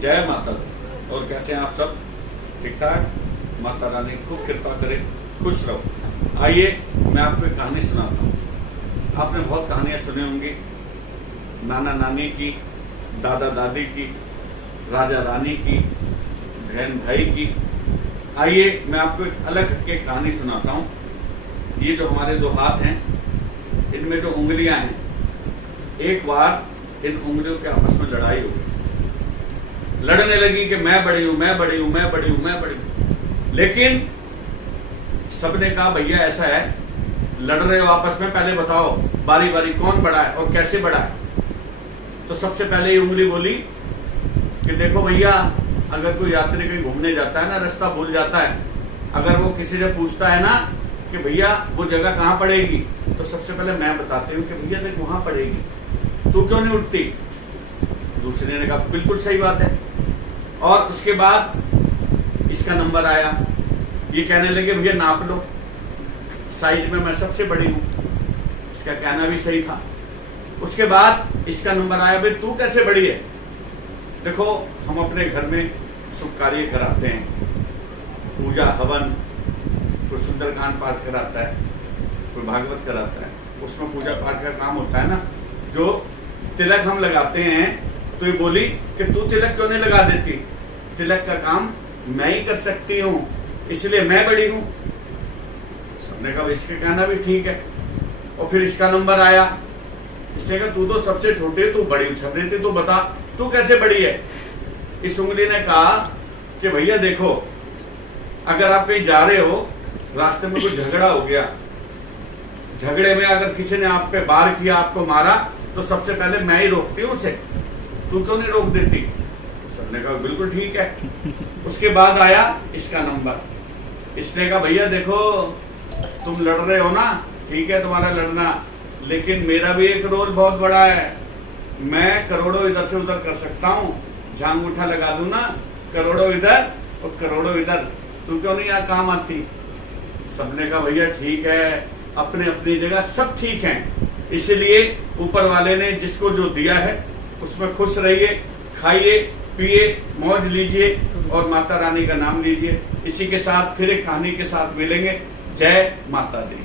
जय माता दी। और कैसे हैं आप सब? ठीक ठाक? माता रानी खूब कृपा करे, खुश रहो। आइए मैं आपको एक कहानी सुनाता हूँ। आपने बहुत कहानियां सुनी होंगी, नाना नानी की, दादा दादी की, राजा रानी की, बहन भाई की। आइए मैं आपको एक अलग हटके कहानी सुनाता हूँ। ये जो हमारे दो हाथ हैं, इनमें जो उंगलियां हैं, एक बार इन उंगलियों के आपस में लड़ाई हो गई। लड़ने लगी कि मैं बड़ी हूं, मैं बड़ी हूं, मैं बड़ी हूं, मैं बड़ी हूं। लेकिन सबने कहा भैया ऐसा है, लड़ रहे हो आपस में, पहले बताओ बारी बारी कौन बड़ा है और कैसे बड़ा है। तो सबसे पहले ये उंगली बोली कि देखो भैया, अगर कोई यात्री कहीं घूमने जाता है ना, रास्ता भूल जाता है, अगर वो किसी से पूछता है ना कि भैया वो जगह कहाँ पड़ेगी, तो सबसे पहले मैं बताती हूँ कि भैया देख वहां पड़ेगी, तू क्यों नहीं उठती? दूसरे ने कहा बिल्कुल सही बात है। और उसके बाद इसका नंबर आया, ये कहने लगे भैया नाप लो, साइज में मैं सबसे बड़ी हूं। इसका कहना भी सही था। उसके बाद इसका नंबर आया, भाई तू कैसे बड़ी है? देखो हम अपने घर में शुभ कार्य कराते हैं, पूजा हवन, कोई सुंदरकांड पाठ कराता है, कोई भागवत कराता है, उसमें पूजा पाठ का काम होता है ना। जो तिलक हम लगाते हैं, तो ये बोली कि तू तिलक क्यों नहीं लगा देती? तिलक का काम मैं ही कर सकती हूँ, इसलिए मैं बड़ी हूं। सबने कहा इसके कहना भी ठीक है। और फिर इसका नंबर आया, इसने कहा तू तो सबसे छोटी है, तू बड़ी छप रही थी, तू बता तू कैसे बड़ी है? इस उंगली ने कहा कि भैया देखो, अगर आप कहीं जा रहे हो, रास्ते में कोई झगड़ा हो गया, झगड़े में अगर किसी ने आप पे वार किया, आपको मारा, तो सबसे पहले मैं ही रोकती हूँ उसे, तू क्यों नहीं रोक देती? सबने कहा बिल्कुल ठीक है। उसके बाद आया इसका नंबर, इसने कहा भैया देखो, तुम लड़ रहे हो ना, ठीक है तुम्हारा लड़ना, लेकिन मेरा भी एक रोल बहुत बड़ा है। मैं करोड़ों इधर से उधर कर सकता हूँ, झांगूठा लगा दूं ना, करोड़ों इधर और करोड़ों इधर, तू क्यों नहीं यहाँ काम आती? सबने कहा भैया ठीक है, अपने अपनी जगह सब ठीक है, इसलिए ऊपर वाले ने जिसको जो दिया है उसमें खुश रहिए, खाइए पिए, मौज लीजिए और माता रानी का नाम लीजिए। इसी के साथ फिर एक कहानी के साथ मिलेंगे। जय माता दी।